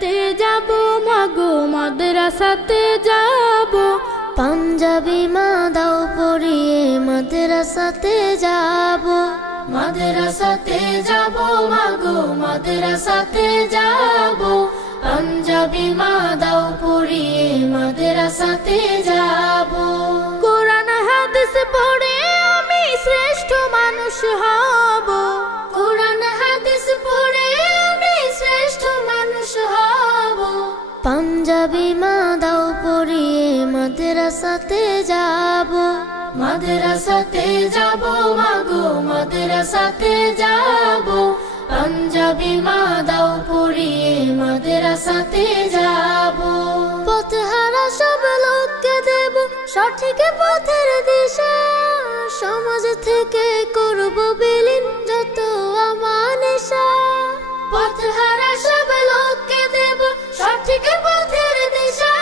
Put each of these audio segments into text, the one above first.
মাদ্রাসাতে যাব মাগো মাদ্রাসাতে যাব পাঞ্জাবি মা দাও পরিয়ে মাদ্রাসাতে যাব মাদ্রাসাতে যাব মাগো মাদ্রাসাতে যাব পাঞ্জাবি মা দাও পরিয়ে মাদ্রাসাতে যাব কোরআন হাদিস পড়ে আমি শ্রেষ্ঠ মানুষ হব কোরআন হাদিস পড়ে আমি শ্রেষ্ঠ মানুষ হব পাঞ্জাবি মা দাও পরিয়ে মাদ্রাসাতে যাব মাদ্রাসাতে যাব মাগো মাদ্রাসাতে যাব পাঞ্জাবি মা দাও পরিয়ে মাদ্রাসাতে যাব পথহারা সব লোককে দেব সঠিক পথের দিশা সমাজ থেকে করব বিলীন যত আমানেশা পথহারা সব লোককে দেব সঠিক পথের দিশা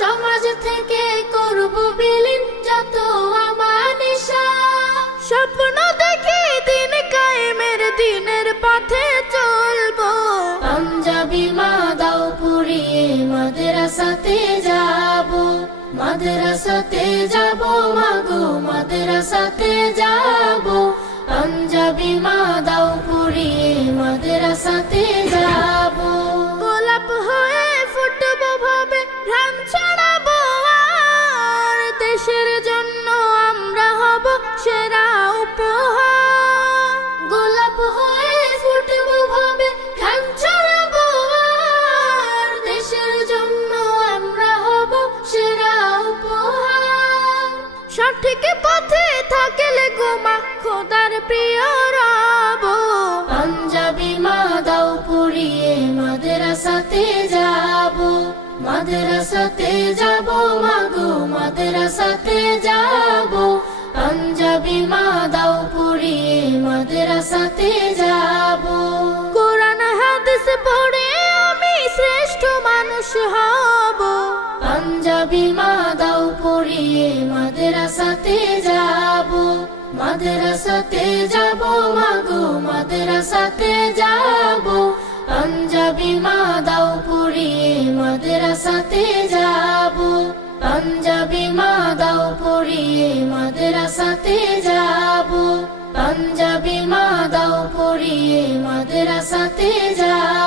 সমাজ থেকে করব বিলীন যত আমানেশা স্বপ্ন দেখি দিন কায়েমের দিনের পথে চলবো পাঞ্জাবি মা দাও পরিয়ে মাদ্রাসাতে যাব মাদ্রাসাতে যাব মাগো মাদ্রাসাতে যাব পাঞ্জাবি মা দাও পরিয়ে মাদ্রাসাতে যাব গোলাপ হয়ে ফুটবো ভাবে ঘ্রাণ ছড়াবো আর দেশের জন্য আমরা হব সেরা উপহার গোলাপ হয়ে ফুটবো ভাবে ঘ্রাণ ছড়াবো আর দেশের জন্য আমরা হব সেরা উপহার সঠিক পথে থাকলে গোমা খোদার প্রিয় রব পাঞ্জাবি মা দাও পরিয়ে মাদ্রাসাতে যাব মাদ্রাসাতে যাব মাগো মাদ্রাসাতে যাব পাঞ্জাবি মা দাও পরিয়ে মাদ্রাসাতে যাব কোরআন হাদিস পড়ে আমি শ্রেষ্ঠ মানুষ হব পাঞ্জাবি মা দাও পরিয়ে মাদ্রাসাতে যাব মাদ্রাসাতে যাব মাগো মাদ্রাসাতে যাব পাঞ্জাবি মা দাও পরিয়ে মাদ্রাসাতে যাব পাঞ্জাবি মা দাও পরিয়ে মাদ্রাসাতে যাব পাঞ্জাবি মা দাও পরিয়ে মাদ্রাসাতে যাব